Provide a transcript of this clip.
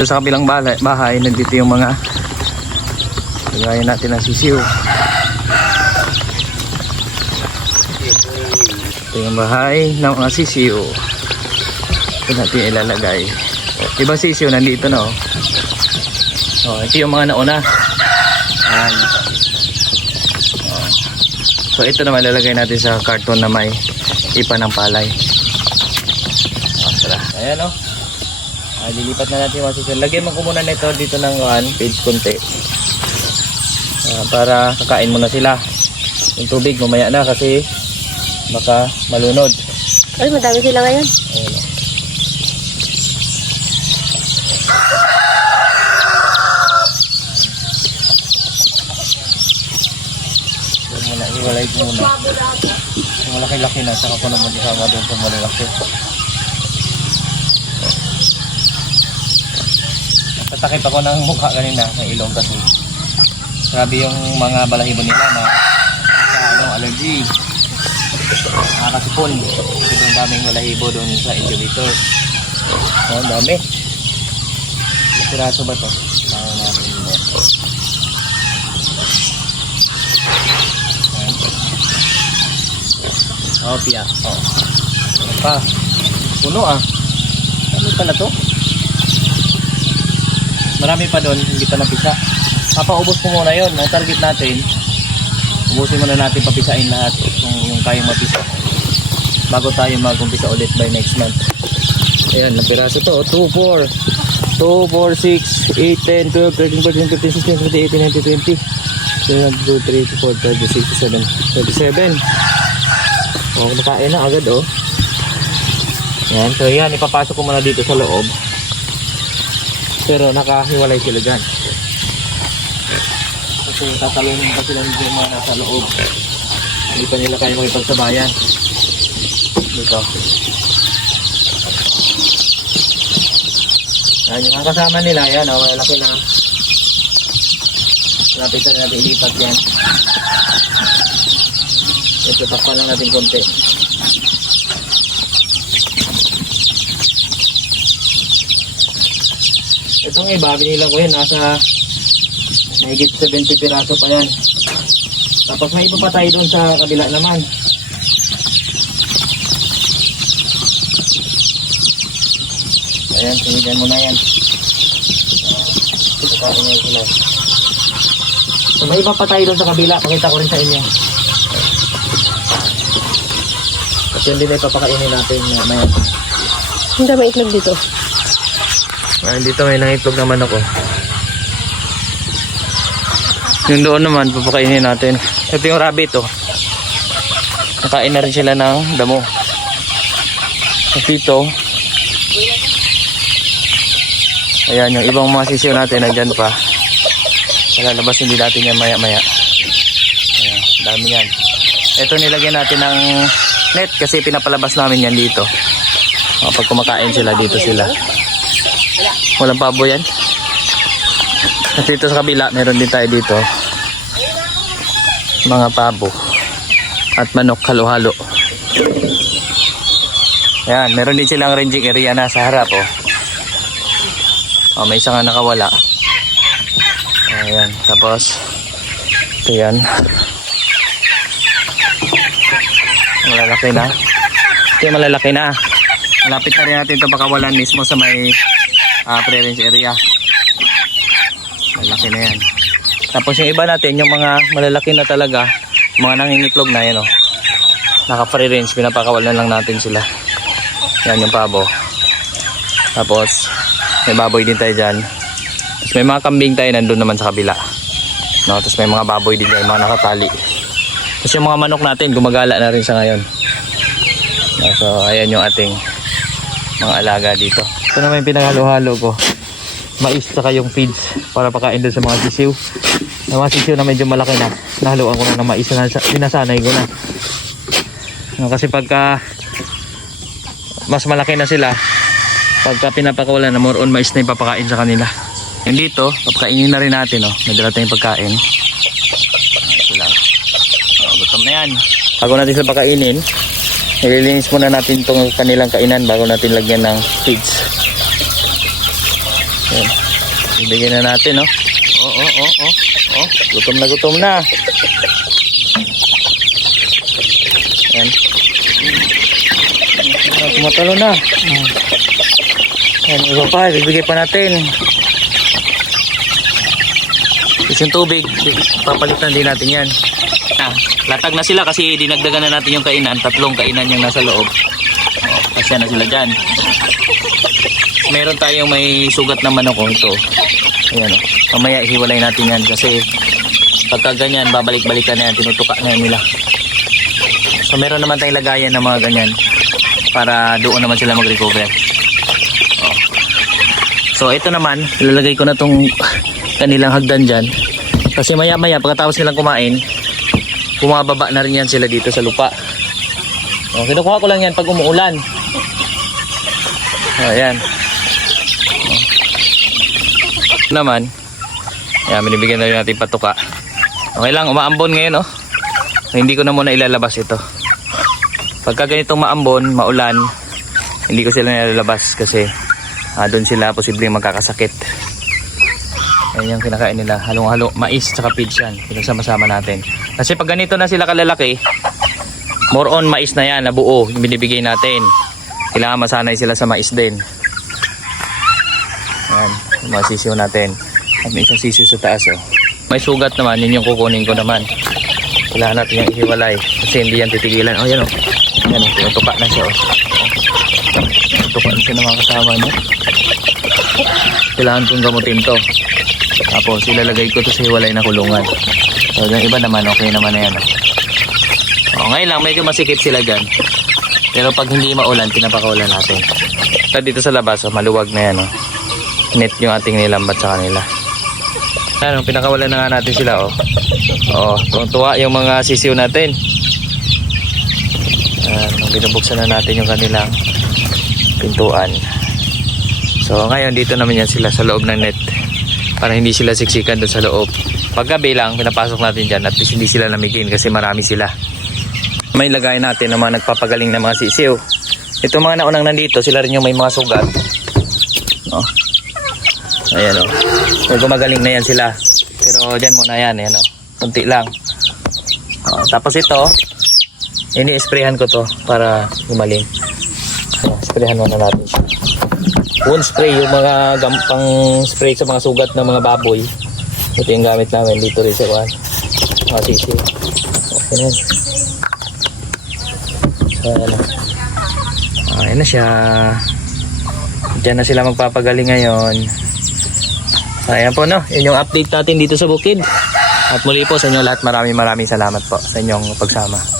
Sa kabilang bahay, bahay nandito yung mga lagayan natin ng sisiw. Ito yung bahay ng mga sisiw. Ito natin ilalagay. Ibang sisiw nandito na oh. Oh, ito yung mga nauna. Ayan. So ito naman lalagay natin sa karton na may ipa ng palay. Oh. Ayan oh. Ah, lilipat na natin yung sisiw. Lagyan mo ko muna nito dito ng one page konti. Ah, para kakain muna sila. Yung tubig mamaya na kasi baka malunod. Ay, madami sila ngayon. Ayan oh. Muna, iwalay muna. Malaki-laki na, saka ko naman isama doon sa malalaki. Tatakip ako ng mukha kanina, ng ilong kasi. Grabe yung mga balahibo nila na sa ano, allergy. Nakakasipon. Kasi yung daming balahibo doon sa incubator. Oh, ang dami. Piraso ba to? Kaya natin. Ayan. Oh, piya. Oh. Ano pa? Puno ah. Ano pala to? Marami pa doon, hindi pa napisa. Papaubos ko muna yon. Ang target natin, ubusin muna natin papisain lahat kung yung kayang mapisa. Bago tayo mag-umpisa ulit by next month. Ayan, ang to. 2, 4, 2, 4, 6, 8, 10, 12, 13, 14, 15, 16, 17, 18, 19, 20. 1, 2, 3, 4, 5, 6, 7, 27. Oh, nakain na agad oh. Yan, so yan, ipapasok ko muna dito sa loob. Pero nakahiwalay sila dyan. Kasi tatalunin pa sila ng mga nasa loob. Hindi pa nila kaya makipagsabayan. Dito. Yan, yung mga kasama nila, yan oh, malaki na. Lapit na natin ilipat yan. Ito, takpan lang natin konti. Itong iba, binilang ko yan, nasa mahigit 70 piraso pa yan. Tapos may iba pa tayo doon sa kabila naman. Ayan, sinigyan mo na yan. Pagkain na sila. So, may iba pa tayo doon sa kabila. Pakita ko rin sa inyo. Kasi hindi na ipapakainin natin mamaya. Ang dami itlog dito. Ah, dito may nangitlog naman ako. Yung doon naman, papakainin natin. Ito yung rabbit, oh. Nakain na rin sila ng damo. At dito, ayan, yung ibang mga sisiyo natin, nandyan pa. Lalabas hindi natin yan maya-maya. Ayan, dami yan. Ito nilagyan natin ng net kasi pinapalabas namin yan dito. O, pag kumakain sila, dito sila. Walang pabo yan. At dito sa kabila, meron din tayo dito. Mga pabo. At manok halo-halo. Ayan, meron din silang ranging area na sa harap, oh. Oh, may isa nga nakawala. Ayan, tapos ito yan. Malalaki na. Ito malalaki na. Malapit na rin natin ito pakawalan mismo sa may uh, pre-range area. Malaki na yan. Tapos yung iba natin, yung mga malalaki na talaga, mga nangingitlog na yan o. Naka free range, pinapakawalan lang natin sila. Yan yung pabo. Tapos, may baboy din tayo dyan. Tapos may mga kambing tayo nandun naman sa kabila. No, tapos may mga baboy din tayo, mga nakatali. Tapos yung mga manok natin, gumagala na rin sa ngayon. So, ayan yung ating mga alaga dito. Ito naman yung pinaghalo-halo ko. Mais saka yung feeds para pakain doon sa mga sisiw. Yung mga sisiw na medyo malaki na. Nahaluan ko na ng mais na sinasanay ko na. No, kasi pagka mas malaki na sila, pagka pinapakawalan na more on mais na ipapakain sa kanila. Yung dito, papakainin na rin natin. Oh. May dala tayong pagkain. Ito lang. Oh, gutom na yan. Bago natin sila pakainin, nililinis muna natin itong kanilang kainan bago natin lagyan ng feeds. Yan. Ibigyan na natin, no? Oo, oo, oo, oo. Oh, gutom na gutom na. Yan. Ah, Tumatalo na. Yan, iba pa, ibigay pa natin. Yung tubig, papalitan din natin yan. Ah, latag na sila kasi dinagdagan na natin yung kainan. Tatlong kainan yung nasa loob. Oh, kasi na sila dyan. Meron tayong may sugat na manok oh, ito. Ayan oh. Mamaya hiwalay natin yan kasi pagka ganyan, babalik-balikan na yan, tinutuka na yan nila. So meron naman tayong lagayan ng mga ganyan para doon naman sila mag-recover. So ito naman, ilalagay ko na tong kanilang hagdan dyan. Kasi maya maya pagkatapos nilang kumain, bumababa na rin yan sila dito sa lupa. Oh, kinukuha ko lang yan pag umuulan. Oh, ayan. Naman, ayan, binibigyan na rin natin patuka. Okay lang, umaambon ngayon, oh. Hindi ko na muna ilalabas ito. Pagka ganitong maambon, maulan, hindi ko sila nilalabas kasi ah, doon sila posibleng magkakasakit. Ayan yung kinakain nila. Halong-halo, mais tsaka pids yan. Pinagsama-sama natin. Kasi pag ganito na sila kalalaki, more on mais na yan, na buo, yung binibigay natin. Kailangan masanay sila sa mais din. Ayan, yung mga sisiyo natin. At may isang sisiyo sa taas, oh. May sugat naman, yun yung kukunin ko naman. Kailangan natin yung ihiwalay. Kasi hindi yan titigilan. Oh, yan, oh. Yan, oh. Tinutuka na siya, oh. Tinutuka na siya ng mga kasama niya. Kailangan kong gamutin to. Tapos ilalagay ko to sa hiwalay na kulungan. So yung iba naman okay naman na yan. Oh. Oh, ngayon lang medyo masikip sila dyan. Pero pag hindi maulan, pinapakawalan natin. At dito sa labas, oh, maluwag na yan. Oh. Net yung ating nilambat sa kanila. Ano, pinakawalan na nga natin sila. Oh. Oh, tuwang-tuwa yung mga sisiw natin. Ano, binubuksan na natin yung kanilang pintuan. So ngayon dito naman yan sila sa loob ng net para hindi sila siksikan doon sa loob. Paggabi lang, pinapasok natin dyan at least hindi sila namigin kasi marami sila. May lagay natin ng mga nagpapagaling na mga sisiw. Ito mga naunang nandito, sila rin yung may mga sugat. No? Ayan o. So, gumagaling na yan sila. Pero dyan muna yan, ayan o. Kunti lang. O, tapos ito, ini-sprayhan ko to para gumaling. So, sprayhan muna natin siya wound spray yung mga pang spray sa mga sugat ng mga baboy ito yung gamit namin dito rin sa kuhan mga sisi okay na yan so ayan na ayan na siya dyan na sila magpapagaling ngayon ayan po no? Yun yung update natin dito sa bukid. At muli po sa inyo lahat maraming maraming salamat po sa inyong pagsama